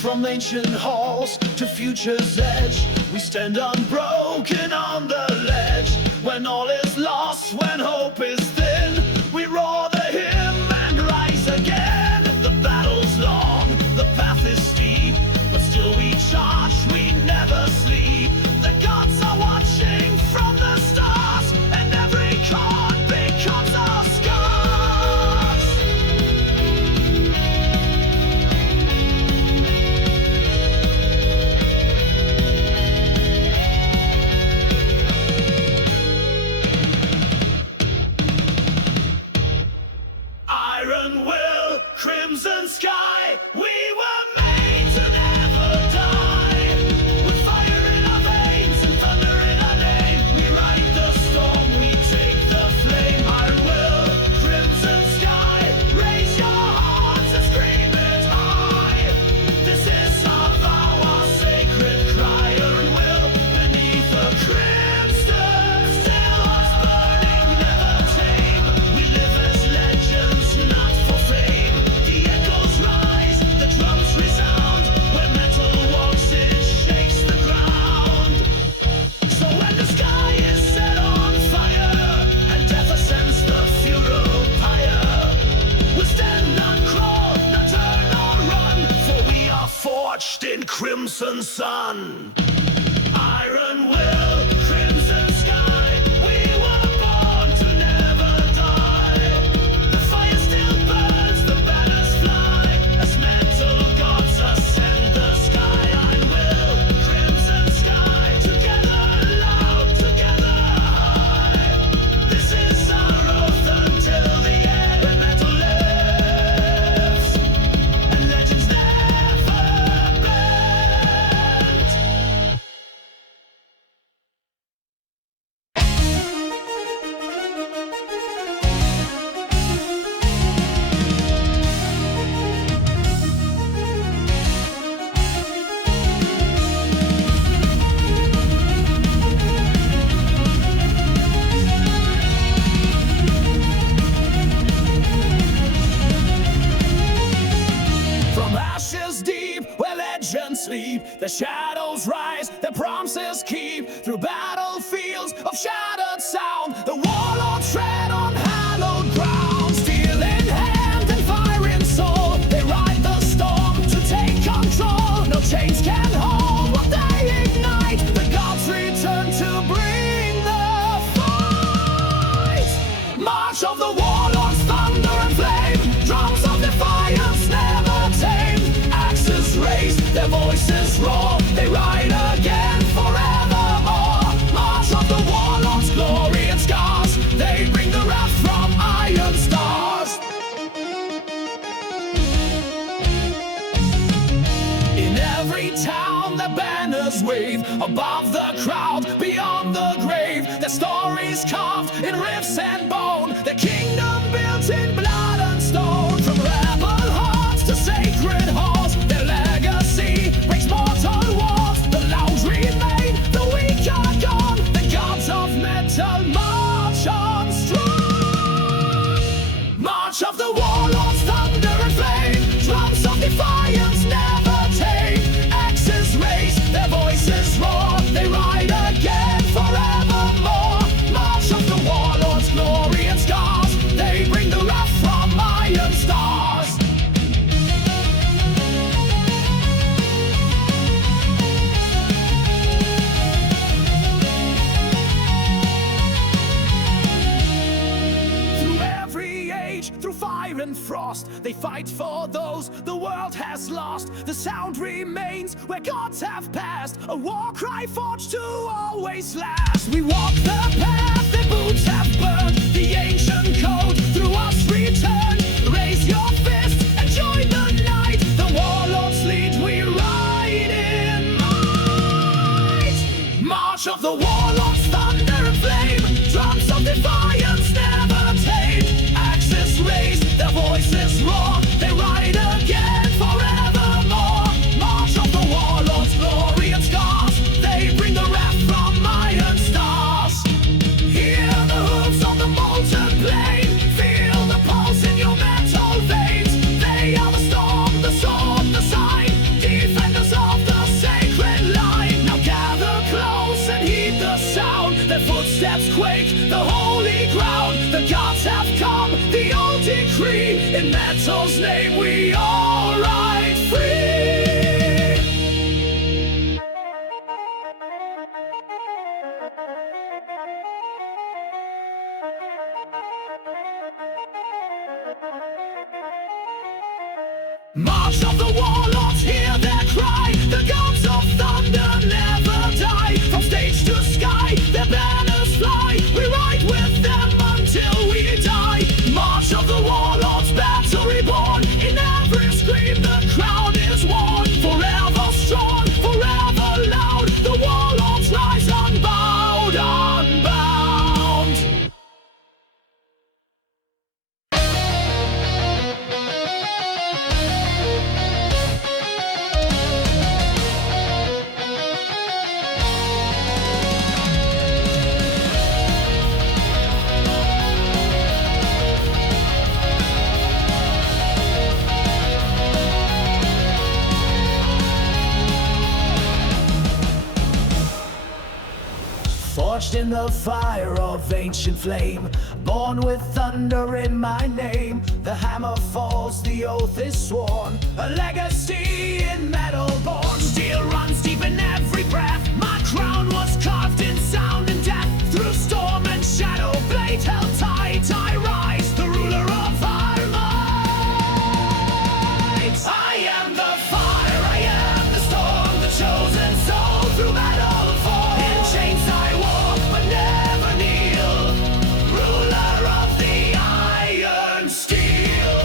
From ancient halls to future's edge, we stand unbroken on the ledge. When all is lost, when hope is thin, we roar the hymn and rise again. The battle's long, the path is steep, but still we charge, we never sleep. The gods are watching from the stars, and every chord becomes our scars. Iron will, crimson sky, we were made to never die. With fire in our veins and thunder in our name, we ride the storm, we take the flame. Iron will, crimson sky, raise your hearts and scream it high. This is our vow, our sacred cry. Iron will, beneath the crimson, still us burning, never tame. We live as legends, not for fame. The echoes rise, the drums resound. Where metal walks, it shakes the ground. So when the sky is set on fire, and death ascends the funeral pyre, we'll stand, not crawl, not turn or run, for we are forged in crimson sun. Iron will, crimson sky, we were born to never die. The fire still burns, the banners fly, as metal gods ascend the sky. Iron will, crimson sky, together loud, together high. This is our oath until the end, where metal lives, and legends never bend. From ashes deep, where legends sleep, the shadows rise, their promises keep. Through battlefields of shattered sound, the wave above the crowd, beyond the grave. Their stories carved in rifts and bone, their kingdom built in blood and stone. From rebel hearts to sacred halls, their legacy breaks mortal walls. The loud remain, the weak are gone. The gods of metal march on strong. March of the warlords, thunder and flame. Drums of defiance never tame. Axes raise, their voices roar. They ride again forevermore. March of the warlords, glory and scars. They bring the wrath from iron stars. Through every age, through fire and frost, they fight for those the world has lost. The sound remains where gods have passed, a war cry forged to always last. We walk the path their boots have burned, the ancient code through us return. Raise your fist and join the night. The warlords lead, we ride in might. March of the warlords, thunder and flame. Drums of defiance never tame. Axes raise, their voices roar. They ride again forevermore. March of the warlords, glory and scars. They bring the wrath from iron stars. Hear the hooves on the molten plain. Feel the pulse in your metal veins. They are the storm, the sword, the sign. Defenders of the sacred line. Now gather close and heed the sound. Their footsteps quake the holy ground. The gods have come, the old decree. In metal's name we all ride free. March of the warlords, hear their cry. The gods of thunder never die. From stage to sky, their banners fly. We ride with them until we die. March of the warlords, battle reborn. In every scream the crown is worn. Forever strong, forever loud. The warlords rise unbowed, unbound. Forged in the fire of ancient flame, born with thunder in my name. The hammer falls, the oath is sworn, a legacy in metal born. Steel runs deep in every breath. My crown was carved in sound and death. Through storm and shadow, blade held tight, I rise, the ruler of our might. I am the fire, I am the storm, the chosen soul through battle form. In chains I walk, but never kneel, ruler of the iron steel.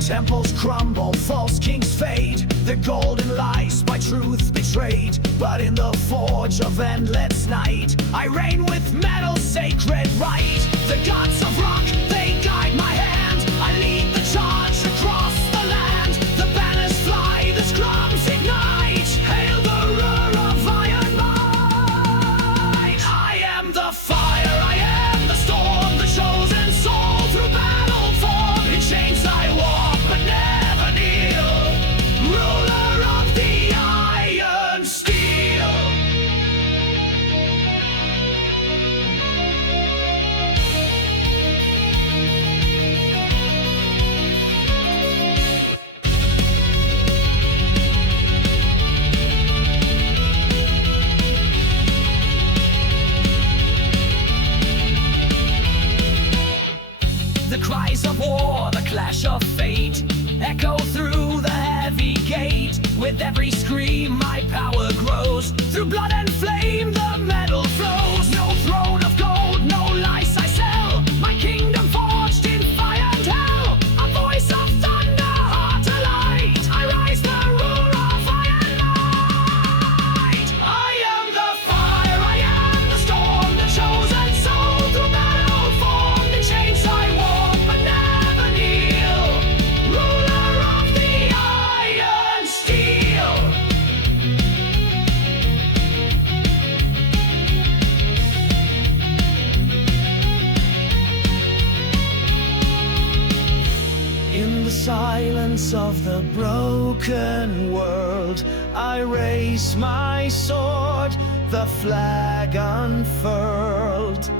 Temples crumble, false kings fade. The golden lies by truth betrayed. But in the forge of endless night, I reign with metal sacred right. The gods of rock, they guide my hand. I lead the charge across the land. The banners fly, the scrums ignite. Hail the roar of iron might. I am the fire, I am the storm, the chosen soul through battle form. In chains I walk, but never kneel, ruler of the iron steel. The cries of war, the clash of fate, echo through the heavy gate. With every scream my power grows. Through blood and flame the metal flows. No throne of gold, no lies I sell. silence of the broken world, I raise my sword, the flag unfurled.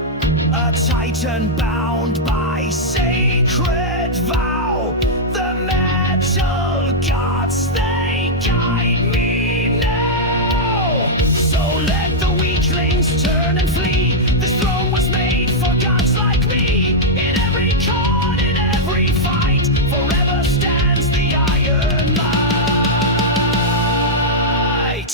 A titan bound by sacred vow, the metal gods, they guide me now. So let the weaklings turn and flee. This throne was made for gods like me. In every con, in every fight, forever stands the Iron Light.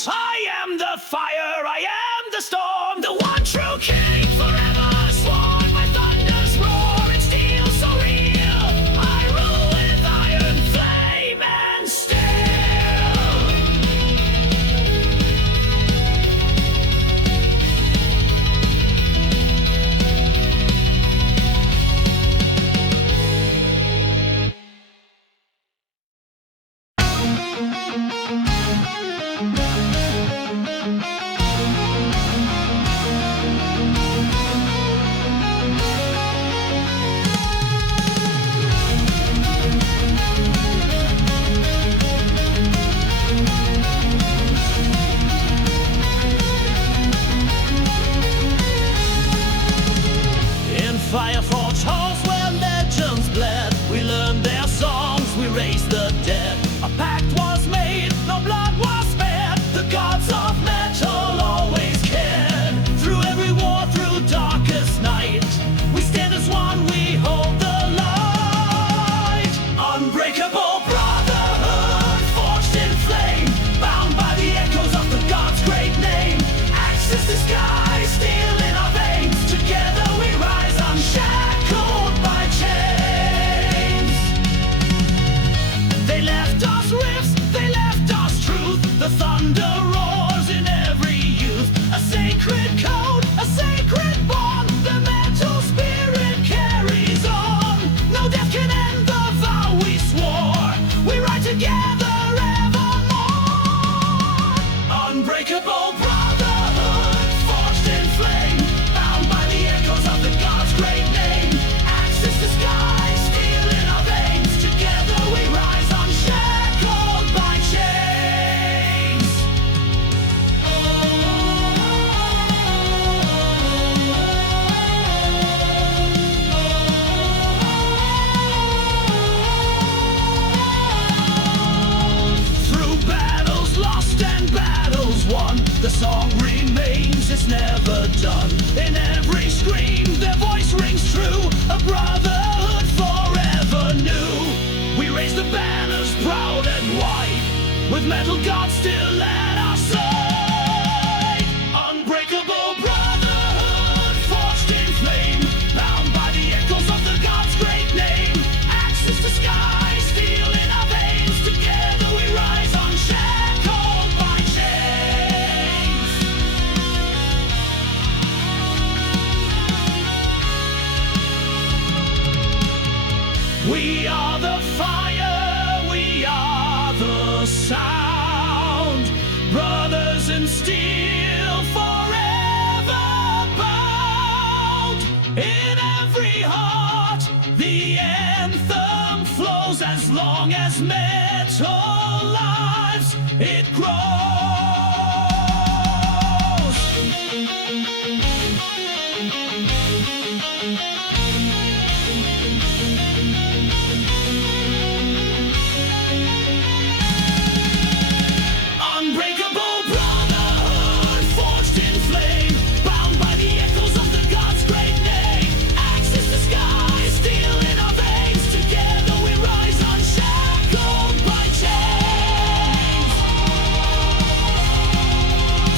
I am the fire, I am the storm, the one true king forever sworn. My thunders roar and steel so real. I rule with iron, flame, and steel. In Fireforge halls where legends bled, we learned their songs, we raised the dead. A pact was made, no blood was spared. The gods of metal always cared. Through every war, through darkest night, we stand as one, we hold the light. Unbreakable brotherhood, forged in flame, bound by the echoes of the gods' great name. Axis to sky, steel in our veins. Together we rise unshackled by chains. They left us rifts, they left us truth. The thunder roars in every youth. A sacred code, a sacred bond. The metal spirit carries on. No death can end the vow we swore. We ride together evermore. Unbreakable brotherhood, forged in flame, bound by the echoes of the gods' great name. Axis to sky, steel in our veins. Together we rise unshackled by chains. Through battles lost and battles won, the song remains, it's never done. In every scream, their voice rings true. A brotherhood forever new. We raise the banners proud and white, with metal gods still at our side. Unbreakable brotherhood, forged in flame, bound by the echoes of the gods' great name. Axis to sky, steel in our veins. Together we rise unshackled by chains. We are the fire, we are the sound. Brothers in steel, forever bound. In every heart, the anthem flows. As long as metal lives, it grows. Unbreakable brotherhood, forged in flame, bound by the echoes of the gods' great name. Axis to sky, steel in our veins. Together we rise unshackled by chains.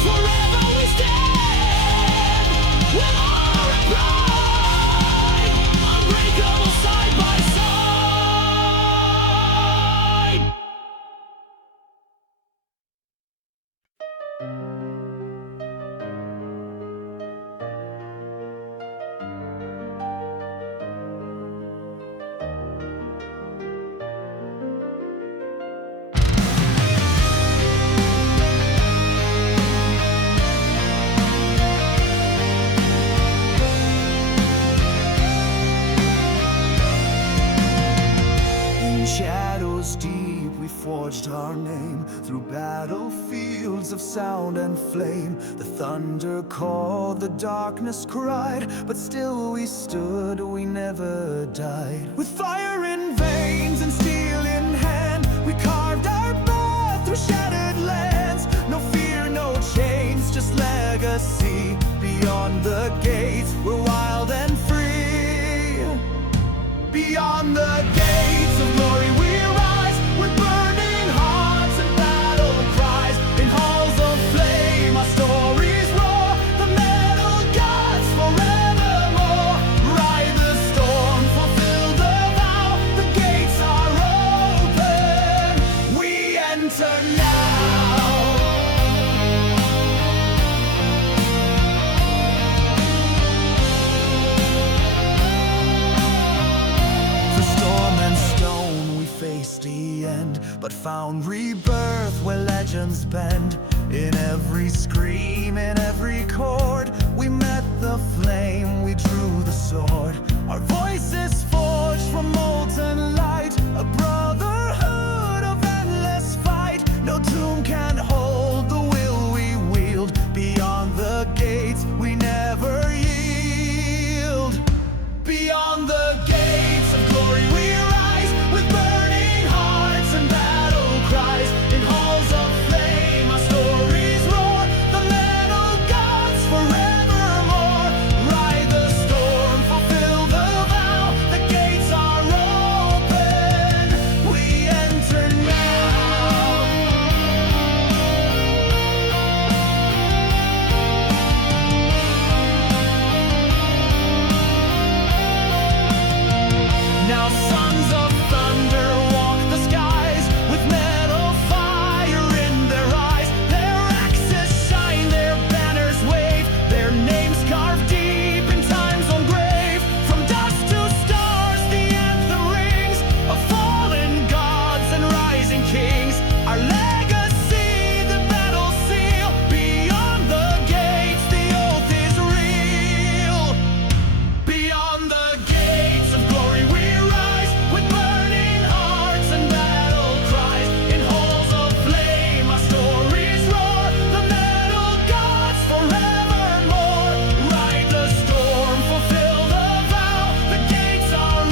Forever we stand with honor and pride, unbreakable side by side. shadows deep we forged our name. Through battlefields of sound and flame, the thunder called, the darkness cried, but still we stood, we never died. With fire in veins and steel in hand, we carved our path through shattered lands. No fear, no chains, just legacy. Beyond the gates, we're wild and free. Beyond the gates of glory we rise, with burning hearts and battle cries. In halls of flame our stories roar, the metal gods forevermore. Ride the storm, fulfill the vow, the gates are open. We enter now. Faced the end, but found rebirth where legends bend. In every scream, in every chord, we met the flame, we drew the sword. Our voices forged from molten light, a brotherhood of endless fight. No tomb can hold the will we wield. Beyond the gates, we never yield. Beyond the gates of glory we rise, with burning hearts and battle cries. In halls of flame our stories roar, the metal gods forevermore. Ride the storm, fulfill the vow, the gates are open. We enter now. Now sons of thunder walk the skies, with metal fire in their eyes. Their axes shine, their banners wave, their names carved deep in time's own grave. From dust to stars the anthem rings, of fallen gods and rising kings. Our legacy, the battle seal. Beyond the gates, the oath is real. Beyond the gates of glory we rise, with burning hearts and battle cries. In halls of flame our stories roar, the metal gods forevermore. Ride the storm, fulfill the vow, the gates are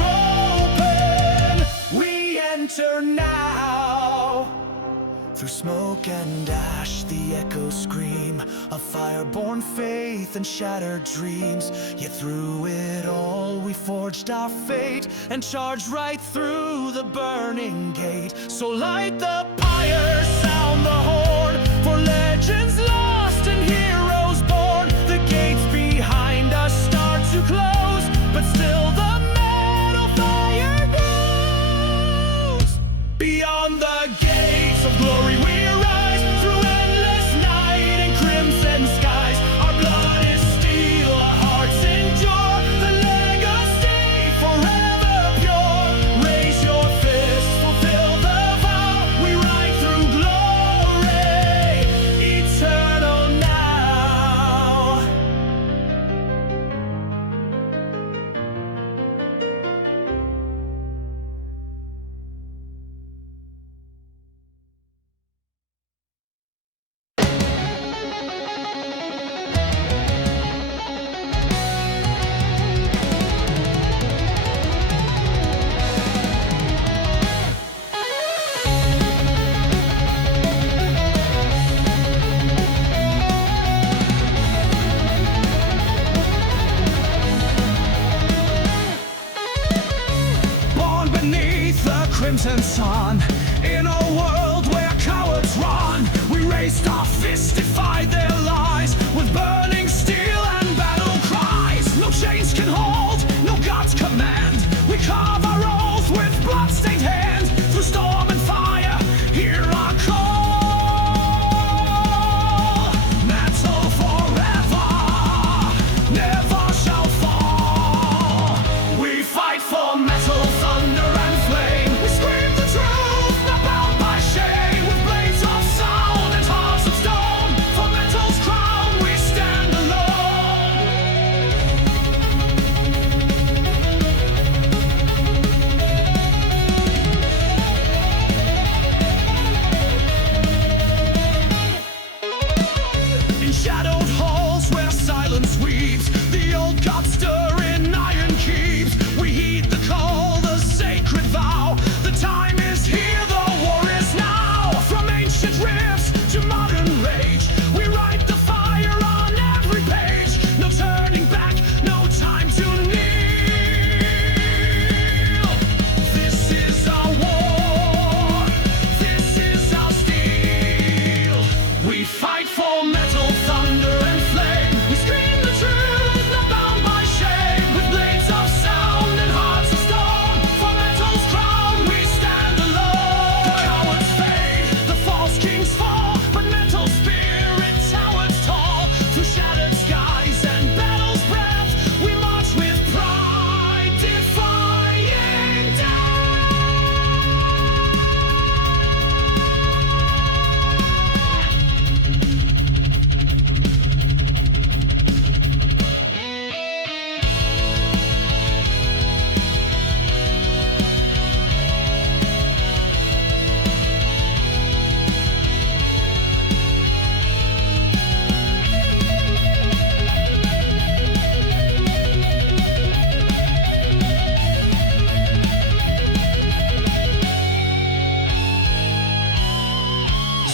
open. We enter now. Through smoke and ash the echoes scream, of fire-born faith and shattered dreams. Yet through it all we forged our fate, and charged right through the burning gate. So light the pyre, sound the horn, for legends lost and heroes born. The gates behind us start to close, but still the metal fire grows. Beyond the gates of glory we rise, through endless night and crimson skies. Our blood is steel, our hearts endure, the legacy forever pure. Raise your fist, fulfill the vow, we ride through glory, eternal now. Born beneath the crimson sun, in a world where cowards run, we raised our fists, defied their lies, with burning steel and battle cries. No chains can hold, no God's command. We carve our oath with blood-stained hand. Through storm and fire, hear our call. Metal forever, never shall fall. We fight for metal, thunder and flame. We scream the truth, not bound by shame. With blades of sound and hearts of stone, for metal's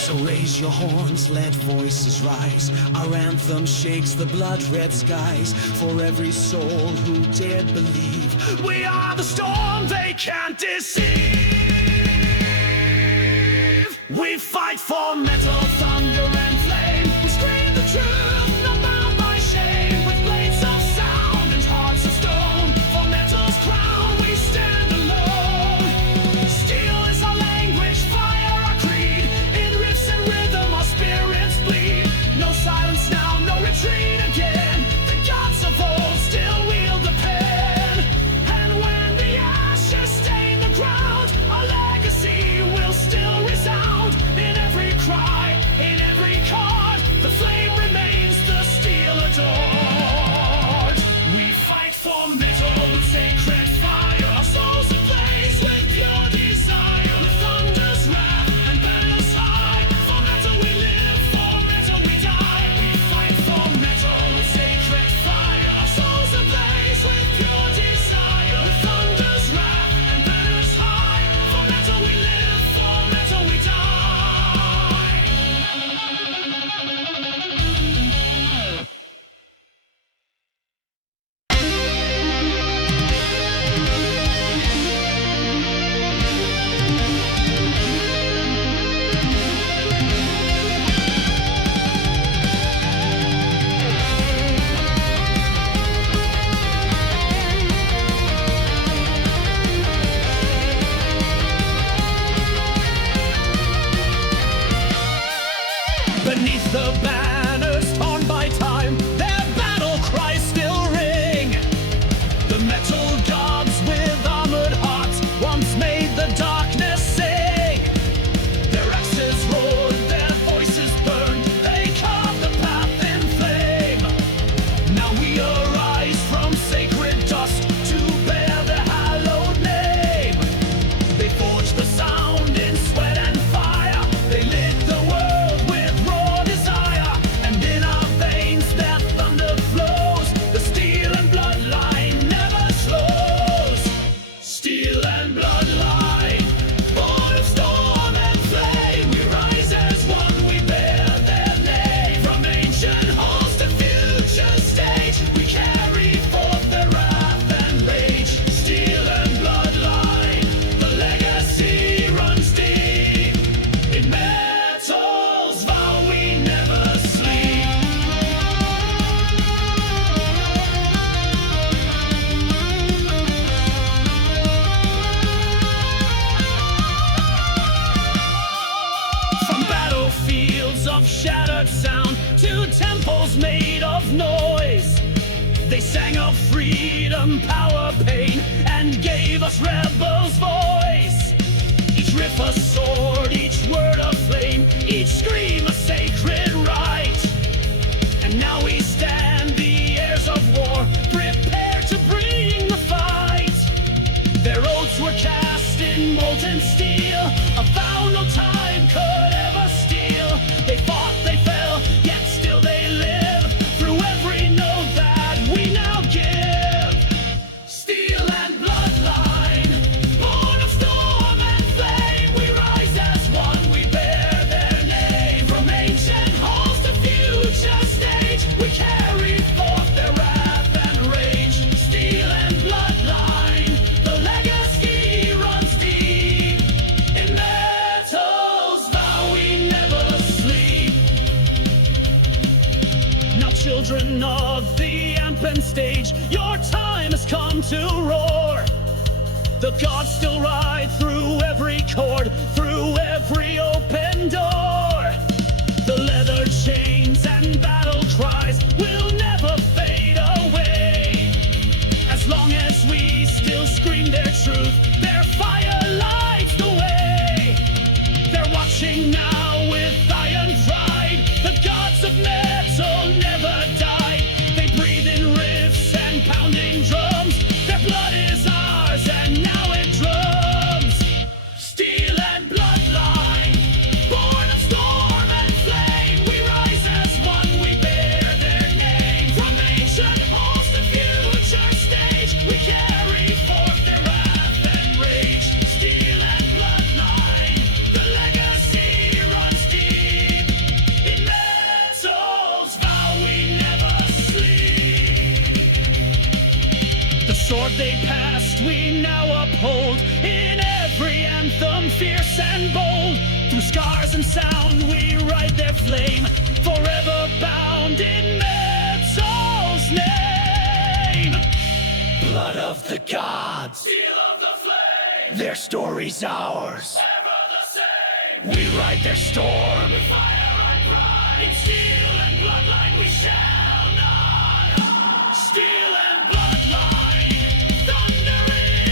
So raise your horns, let voices rise. Our anthem shakes the blood-red skies. For every soul who dared believe, we are the storm they can't deceive. We fight for metal, thunder, and flame. We scream the truth, not bound by shame. With blades of sound and hearts of stone. For metal's crown, we stand alone. Steel is our language, fire our creed. In riffs and rhythm, our spirits bleed. No silence now, no retreat again. The gods of old still wield the pen. And when the ashes stain the ground, our legacy will still resound. In every cry, in every chord, the flame remains, the steel adored. We fight for metal with sacred fire, our souls ablaze with pure desire. With thunder's wrath and banners high, for metal we live, for metal we die. We fight for metal with sacred fire, our souls ablaze with pure desire. With thunder's wrath and banners high, for metal we live, for metal we die. Beneath the banners torn by time, their battle cries still ring. The metal gods with armored hearts once made the darkness sing. Their axes roared, their voices burned, they carved the path in flame. Now we arise from sacred dust to bear the hallowed name. They forged the sound in sweat and fire, they lit the world with raw desire. And in our veins their thunder flows, the steel and bloodline never slows. Steel and bloodline, born of storm and flame, we rise as one, we bear their name. From ancient halls to future stage, we carry forth their wrath and rage. Steel and bloodline, the legacy runs deep. In metal's vow we never sleep. From battlefields of shattered sound to temples made of noise, they sang of freedom, power, pain, and gave us rebels' voice. Each riff a sword, each word a flame, each scream a sacred right. And now we stand, the heirs of war, prepared to bring the fight. Their oaths were cast in molten steel, a vow no time could ever steal. They fought, they fell, yet still they live, through every note that we now give. Steel and bloodline, born of storm and flame, we rise as one, we bear their name. From ancient halls to future stage, we carry forth their wrath and rage. Steel and bloodline, the legacy runs deep. In metal's vow we never sleep. Now children of the amp stage, your time has come to roar. The gods still ride through every chord, through every open door. The leather chains and battle cries will never fade away. As long as we still scream their truth, their fire lights the way. They're watching now with iron pride, the gods of metal never died. They breathe in riffs and pounding drums, their blood is ours and now it drums. Steel and bloodline, born of storm and flame, we rise as one, we bear their name. From ancient halls to future stage, we carry forth their wrath and rage. Steel and bloodline, the legacy Through scars and sound we ride their flame, forever bound in metal's name. Blood of the gods, seal of the flame, their story's ours, ever the same. We ride their storm, with fire and pride. In steel and bloodline we shall not hide. Steel and bloodline, thunder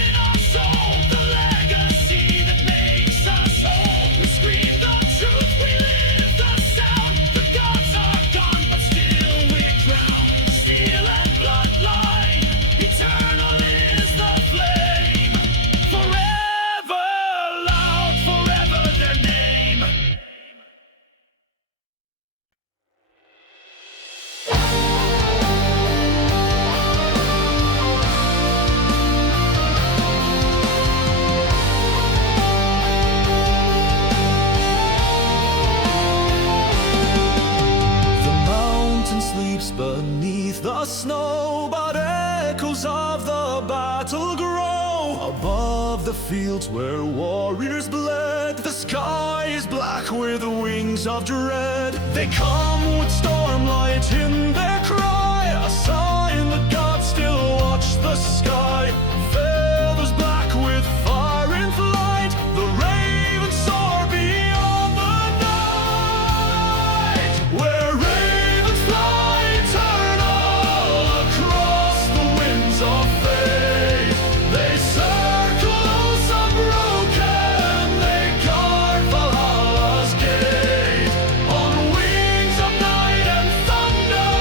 in our soul, the legacy that makes us whole. We scream the truth, we live the sound. The gods are gone, but still we crown. Steel and bloodline, eternal is the flame. Forever loud, forever their name. The mountain sleeps beneath the snow, but echoes of the battle grow. Above the fields where warriors bled, the sky is black with wings of dread. They come with stormlight in their cry, a sign that God still watched the sky. Feathers black with fire in flight, the ravens soar beyond the night. Where ravens fly eternal across the winds of fate, they circle us unbroken, they guard Valhalla's gate. On wings of night and thunder,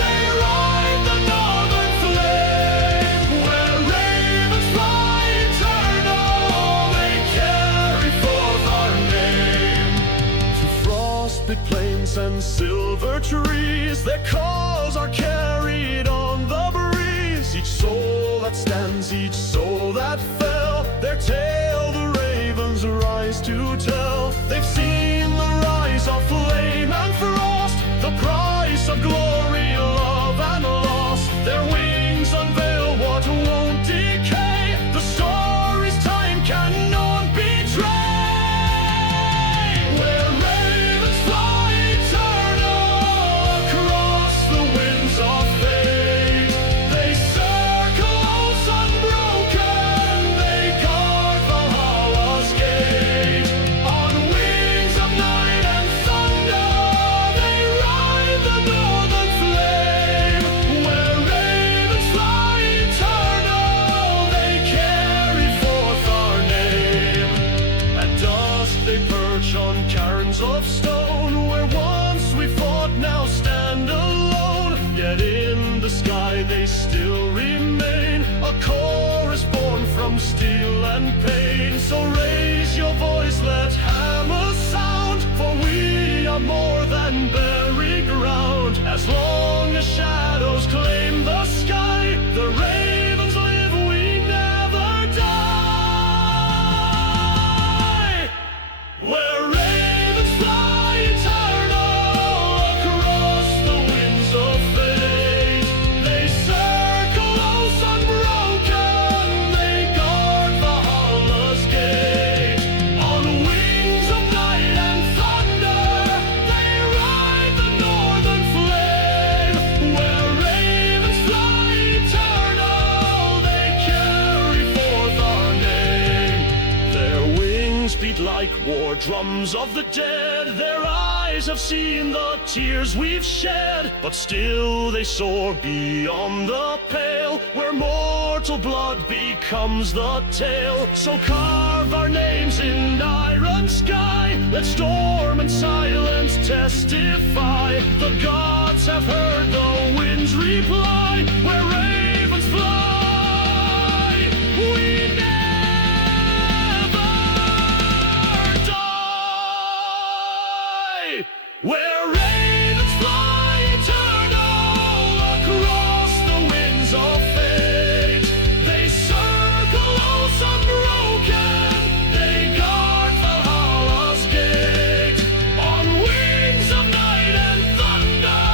they ride the northern flame. Where ravens fly eternal, they carry forth our name. Through frostbit plains and silver trees, their calls are carried on the breeze. Each soul that stands, each soul that fell, their tale the ravens rise to tell. They've seen the rise of flame and frost, the price of glory, love and loss. Their wings unveil what won't decay, the story's time cannot betray. Where ravens fly eternal across the winds of fate, they circle us unbroken, they guard Valhalla's gate. On wings of night and thunder, they ride the northern flame. Where ravens fly eternal, they carry forth our name. At dusk they perch on cairns of stone, where once we fought now stand alone. Yet in the sky they still remain, a chorus born from steel and pain. So raise your voice, let hammers sound, for we are more than buried ground. As long as shadows claim the sky, the ravens live, we never die. Where ravens fly eternal across the winds of fate, they circle us unbroken, they guard Valhalla's gate. On wings of night and thunder, they ride the northern flame. Where ravens fly eternal, they carry forth our name. Their wings beat like war drums of the dead, their eyes have seen the tears we've shed, but still they soar beyond the pale, where mortal blood becomes the tale. So carve our names in iron sky, let storm and silence testify. The gods have heard the winds reply. Where ravens fly, we never die. Where ravens fly eternal across the winds of fate, they circle us unbroken, they guard Valhalla's gate. On wings of night and thunder,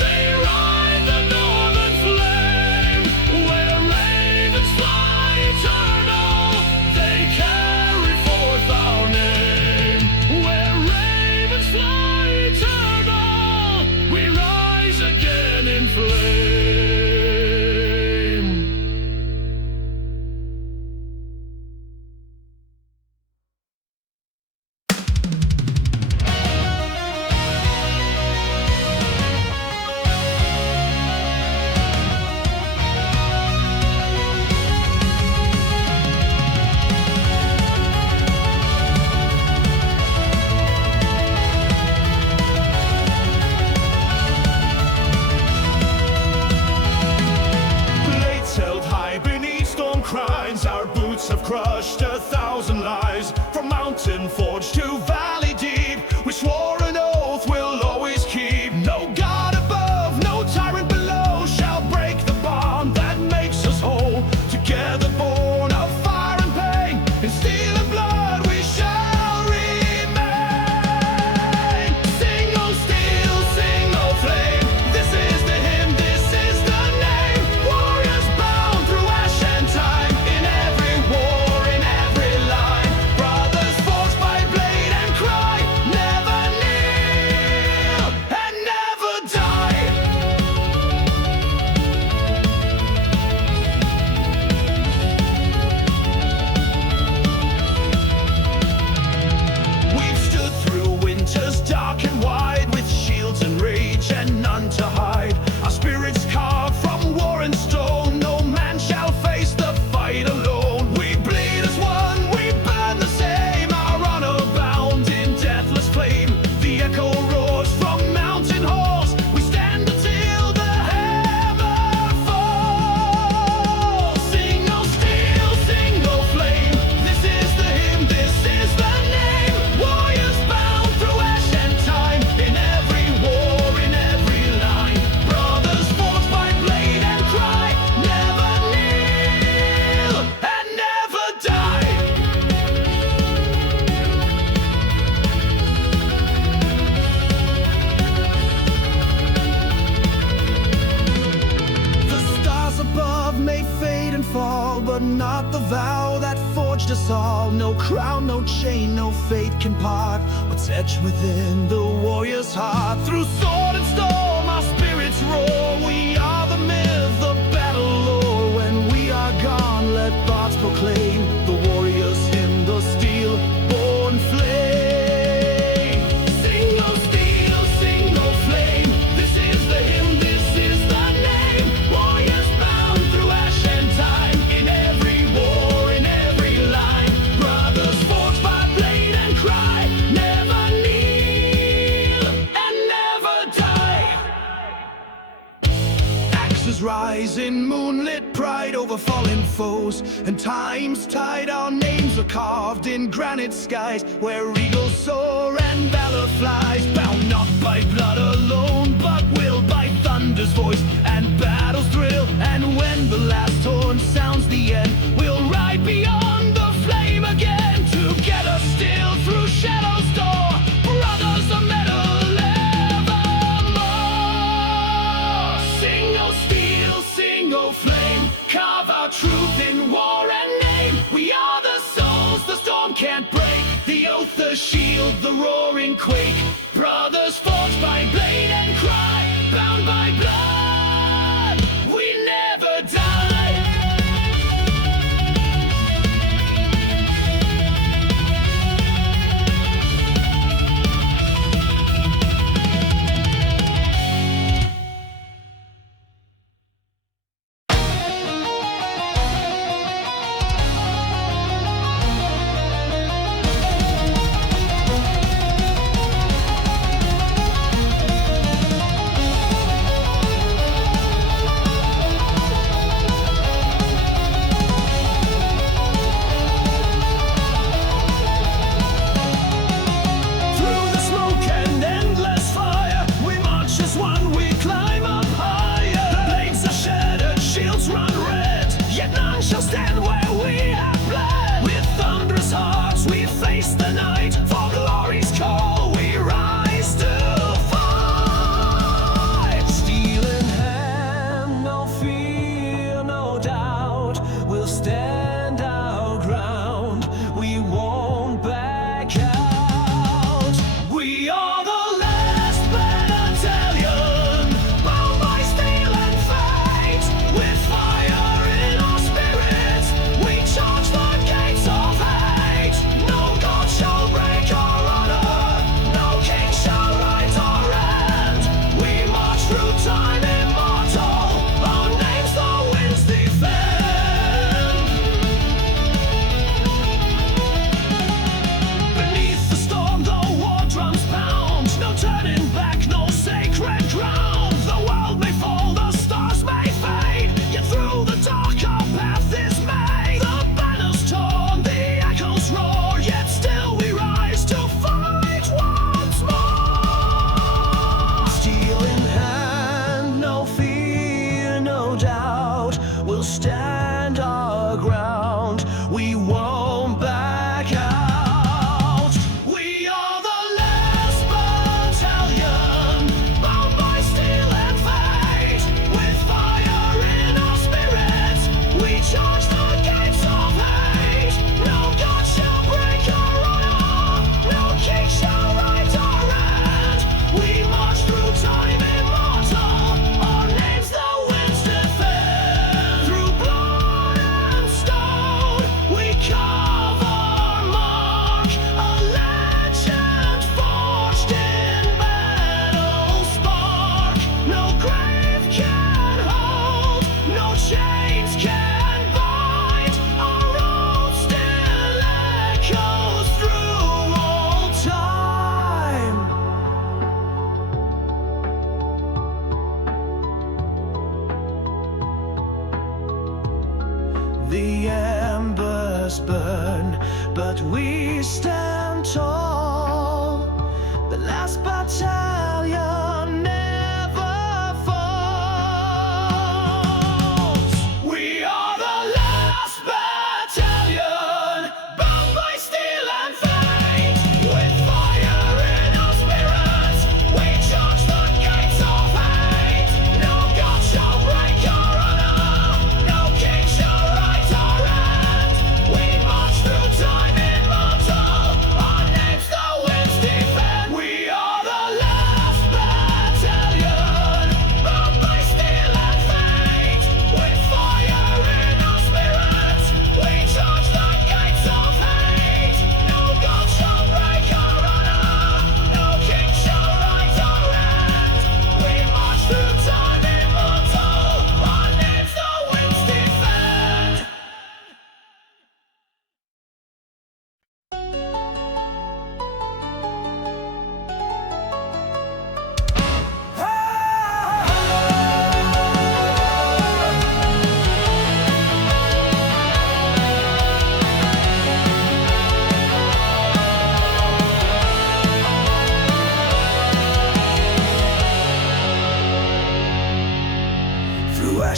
they ride the northern flame. Where ravens fly eternal, they carry forth our name. us all. No crown, no chain, no fate can part what's etched within the warrior's heart. Through sword and storm, our spirits roar. We are the myth, the battle lore. When we are gone, let bards proclaim the warrior's hymn, the steel-born flame. Sing, no steel, sing, no flame. This is the hymn, this is the name. Warriors bound through ash and time. In every war, in every line. Brothers forged by blade and cry. Never kneel and never die. Axes rise in moonlit pride over fallen foes, and time's tide. Our names are carved in granite skies, where eagles soar and valor flies. Bound not by blood alone, but willed by thunder's voice and battle's thrill. And when the last horn sounds the end, we'll ride beyond the flame again. Together still through shadow's door, brothers of metal evermore. Sing, O steel, sing, O flame. Carve our truth in war and name. We are the souls the storm can't break, the oath, the shield, the roaring quake. Brothers forged by blade and cry, bound by blood, we never die.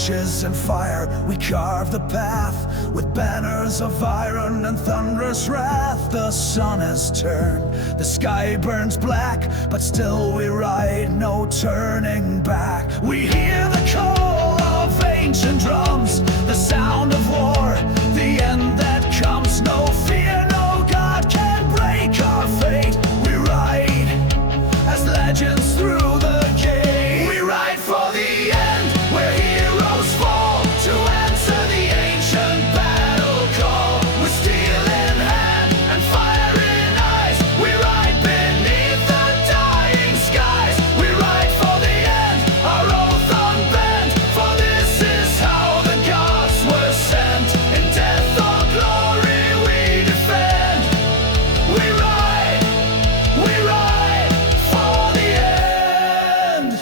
ashes and fire, we carve the path with banners of iron and thunderous wrath. The sun has turned, the sky burns black, but still we ride, no turning back. We hear the call of ancient drums, the sound of war, the end that comes. No fear, no God can break our fate. We ride as legends through the gate. We ride for the end, where heroes fall, to answer the ancient battle call. With steel in hand and fire in eyes, we ride beneath the dying skies. We ride for the end, our oath unbent, for this is how the gods were sent. In death or glory we defend. We ride for the end.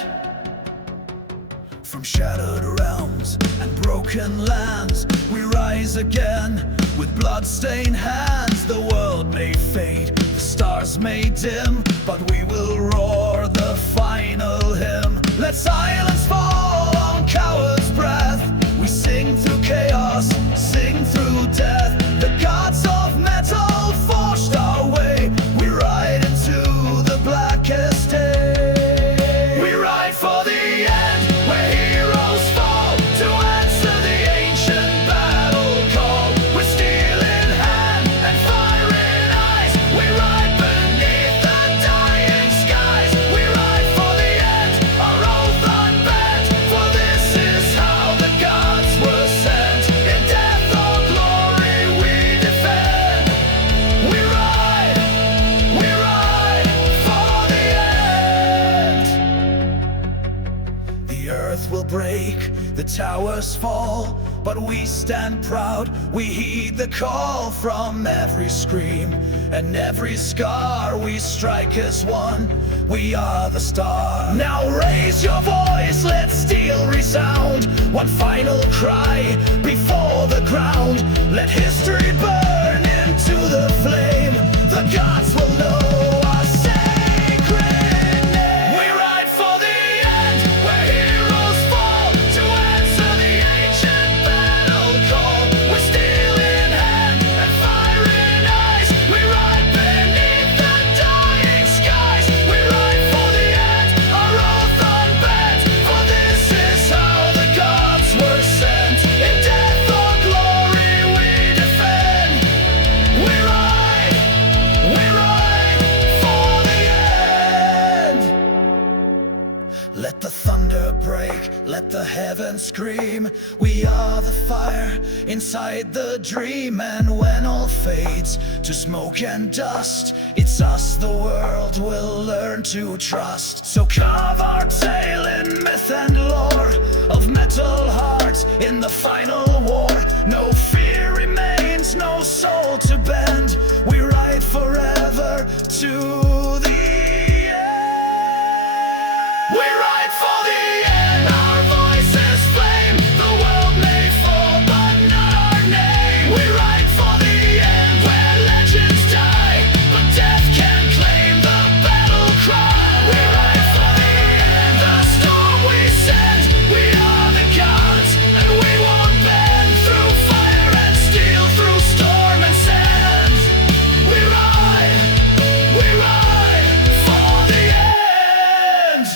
From shattered realms and broken lands, we rise again with blood-stained hands. The world may fade, the stars may dim, but we will roar the final hymn. Let silence fall on cowards' breath. We sing through chaos, sing through death. The gods of metal forged our way. We ride into the blackest day. We ride for the end, where heroes fall, to answer the ancient battle call. With steel in hand and fire in eyes, we ride beneath the dying skies. We ride for the end, our oath unbent, for this is how the gods were sent. In death or glory we defend. We ride for the end. The earth will break, the towers fall, but we stand proud, we heed the call. From every scream and every scar, we strike as one, we are the star. Now raise your voice, let steel resound, one final cry before the ground. Let history burn into the flame, the gods will know our sacred name. We ride for the end, where heroes fall, to answer the ancient battle call. With steel in hand and fire in eyes, we ride beneath the dying skies. We ride for the end, our oath unbent, for this is how the gods were sent. In death or glory we defend. We ride for the end. Let the thunder break, let the heavens scream. We are the fire inside the dream. And when all fades to smoke and dust, it's us the world will learn to trust. So carve our tale in myth and lore, of metal hearts in the final war. No fear remains, no soul to bend. We ride forever to the end. We ride for the end, our voices flame. The world may fall, but not our name. We ride for the end, where legends die, but death can claim the battle cry. We ride for the end, the storm we send. We are the gods, and we won't bend. Through fire and steel, through storm and sand. We ride for the end.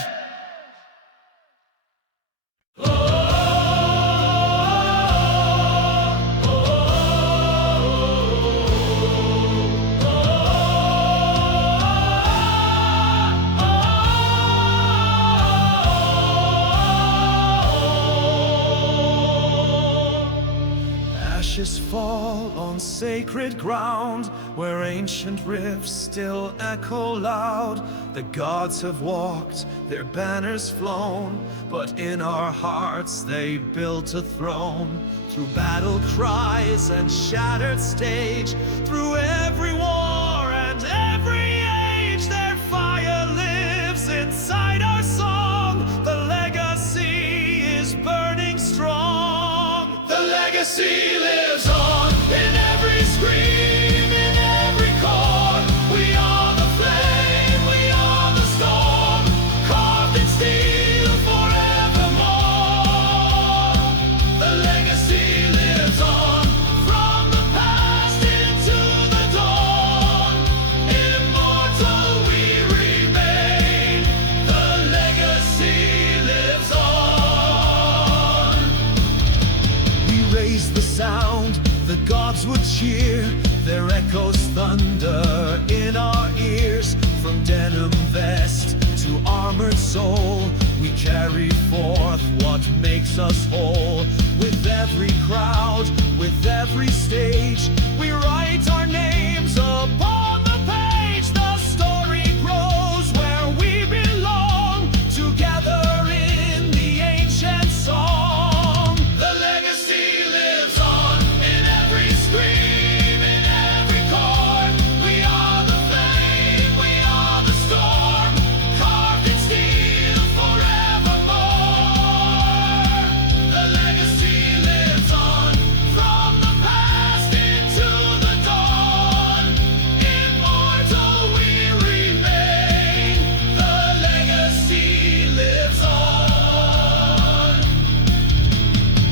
Ashes fall on sacred ground, where ancient rifts still echo loud. The gods have walked, their banners flown, but in our hearts they built a throne. Through battle cries and shattered stage, through every war and every age, their fire lives inside our song. The legacy is burning strong. The legacy lives on in every scream, in every chord. We are the flame, we are the storm, carved in steel forevermore. makes us whole. With every crowd, with every stage, we write our names upon the page. The story grows where we belong, together in the ancient song. The legacy lives on in every scream, in every chord. We are the flame, we are the storm, carved in steel forevermore. The legacy lives on from the past into the dawn. Immortal we remain. The legacy lives on.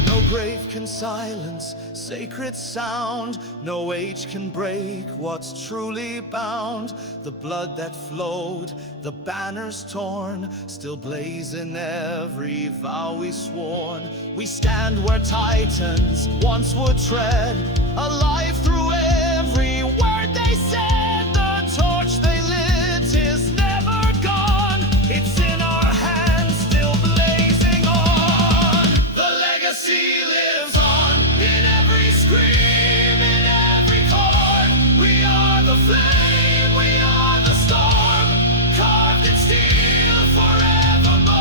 No grave can silence sacred sound. No age can break what's truly bound. The blood that flowed, the banners torn, still blaze in every vow we sworn. We stand where titans once would tread, alive through every word they said. The torch they lit is never gone. It's in our hands, still blazing on. The legacy lives on in every scream, in every chord. We are the flame, we are the storm, carved in steel forevermore.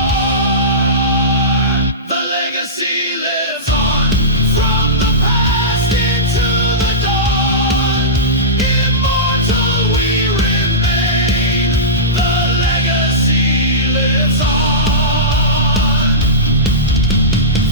The legacy lives on from the past into the dawn. Immortal we remain. The legacy lives on.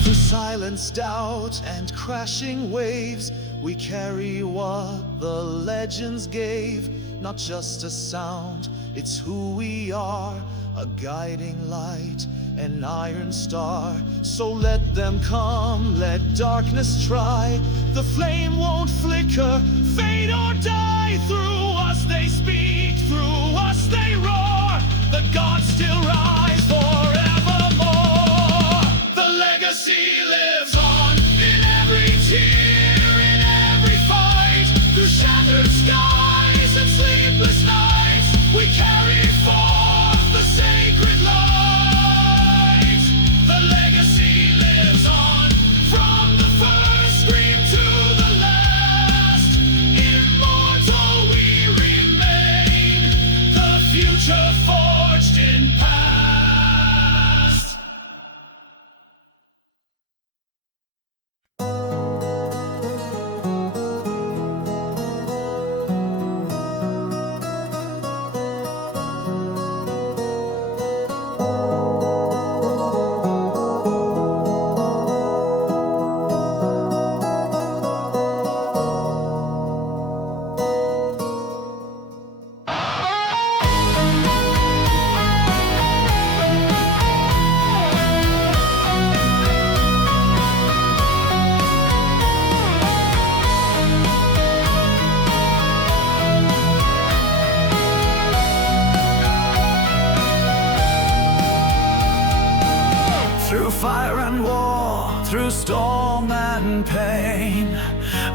Through silence, doubt, and crashing waves, we carry what the legends gave. Not just a sound, it's who we are, a guiding light, an iron star. So let them come, let darkness try. The flame won't flicker, fade or die. Through us they speak, through us they roar. The gods still rise forevermore. The legacy lives on in every tear, in every fight. Through shattered skies and sleepless nights, we carry forth the sacred light. The legacy lives on from the first scream to the last. Immortal we remain, the future forged in past. Through fire and war, through storm and pain,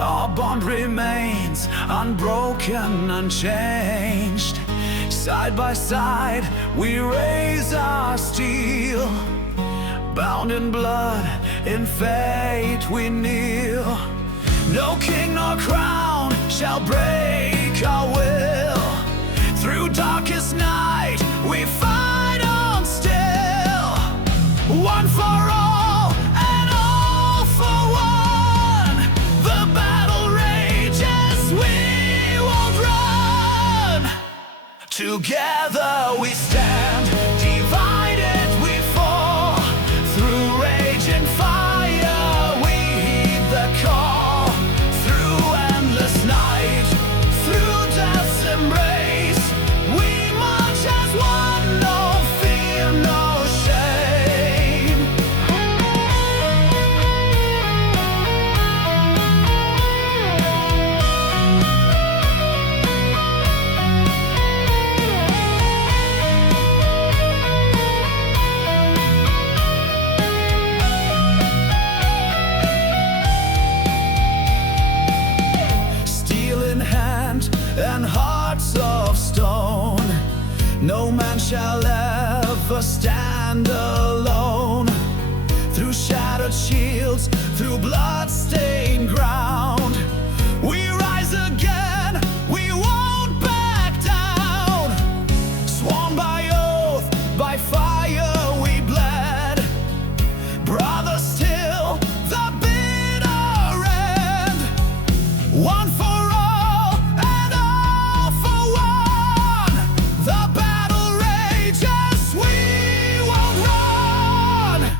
our bond remains unbroken, unchanged. Side by side, we raise our steel. Bound in blood, in fate we kneel. No king nor crown shall break our will. Through darkest night, we fight on still. One for all and all for one. The battle rages, we won't run. Together we stand, divided we fall. Through rage and fire we heed the call. Through endless night, through death's embrace, we march as one, no fear, no shame. Steel in hand and hearts of stone, no man shall ever stand alone. Through through shattered shields, through blood-stained ground. We rise again, we won't back down. Sworn by oath, by fire we bled. Brothers still, the bitter end. One for all, and all for one. The battle rages, we won't run.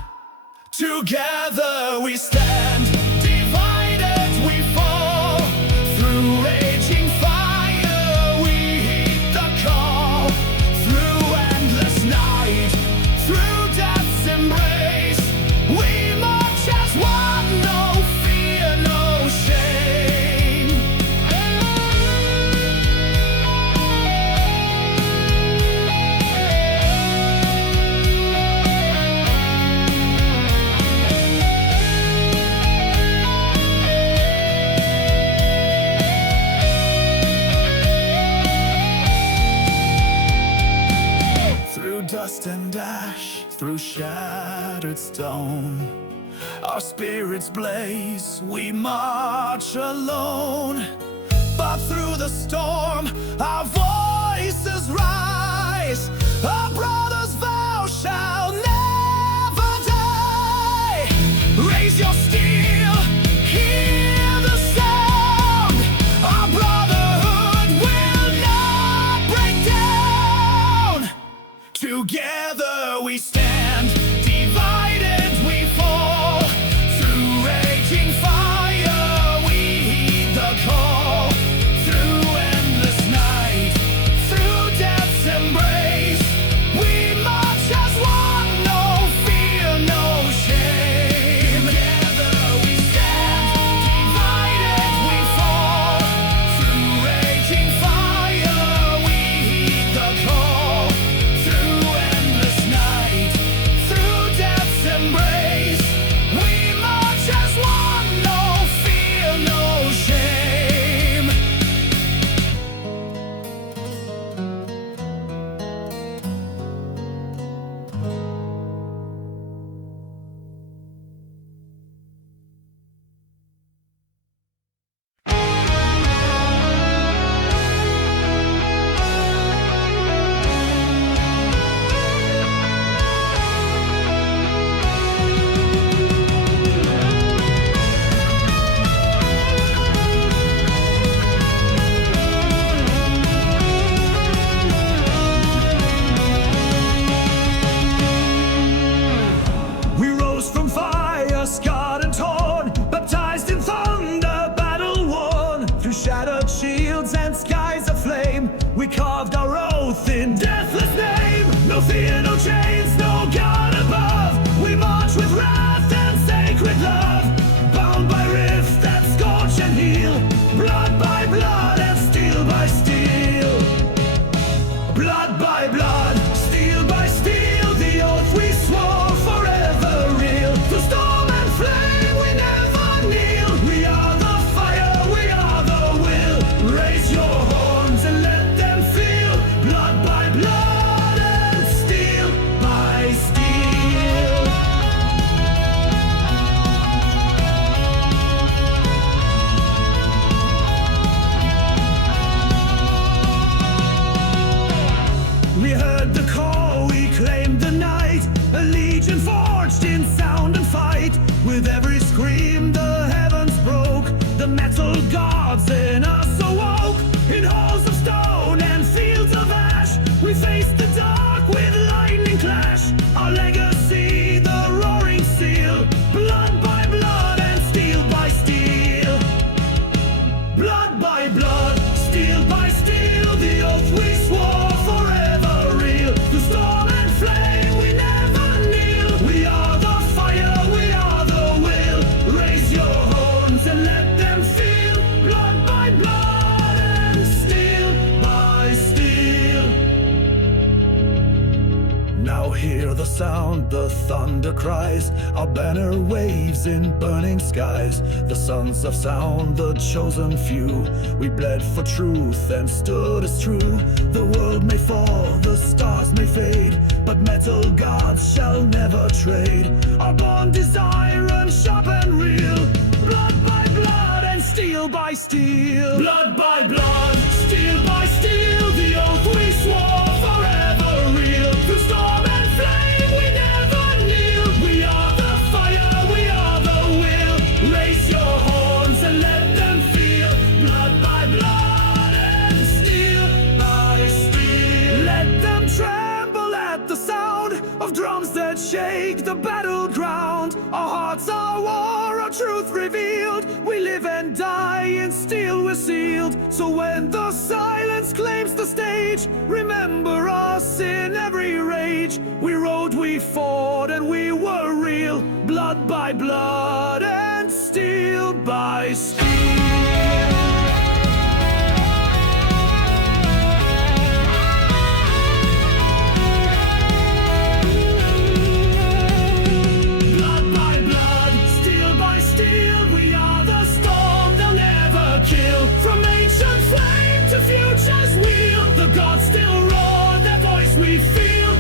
Together we stand, divided we fall. Through raging fire we heed the call. Through endless night, through death's embrace, we march as one, no fear, no shame. Through dust and ash, through shattered stone, our spirits blaze, we march alone. But through the storm, our voices rise. Our brother's vow shall never die. Raise your steel, hear the sound. Our brotherhood will not break down. Together we stand, divided we fall. Through raging fire we heed the call. Through endless night, through death's embrace, we march as one, no fear, no shame. Together we stand, divided we fall. Through raging fire we heed the call. Through endless night, through death's embrace, we march as one, no fear, no shame. We rose from fire, scarred and torn, baptized in thunder, battle worn. Through shattered shields and skies aflame, we carved our oath in deathless name. No fear, no chains, no God above. We march with wrath and sacred love. Bound by rift that scorch and heal. Blood by blood and steel by steel. Blood by blood, steel by steel. The oath we swore forever real. Through storm and flame we never kneel. We are the fire, we are the will. Raise your horns and let them feel. Blood by blood and steel by steel. We heard the call, we claimed the night. A legion forged in sound and fight. With every scream the heavens broke. The metal gods in us awoke. In halls of stone and fields of ash, we faced the dark with lightning clash. Our legacy, the roaring seal. Blood by blood and steel by steel. Blood by blood, steel by steel. The oath we swore forever real. Through storm and flame we never kneel. We are the fire, we are the will. Raise your horns and let them feel. Blood by blood and steel by steel. Now hear the sound, the thunder cries. Our banner waves in burning skies. The sons of sound, the chosen few. We bled for truth and stood as true. The world may fall, the stars may fade, but but metal gods shall never trade. Our bond is iron, sharp and real. Blood by blood and steel by steel. Blood by blood, steel by steel. The oath we swore forever real. Through storm and flame we never kneel. We are the fire, we are the will. Raise your horns and let them feel. Blood by blood and steel by steel. Let them tremble at the sound of drums that shake the battleground. Our hearts are war, our truth revealed. We live and die in steel we're sealed. So when the silence claims the stage, remember us in every rage. We rode, we fought, and we were real. Blood by blood and steel by steel. Blood by blood, steel by steel. We are the storm they'll never kill. From ancient flame to future's wheel, the gods still roar, their voice we feel.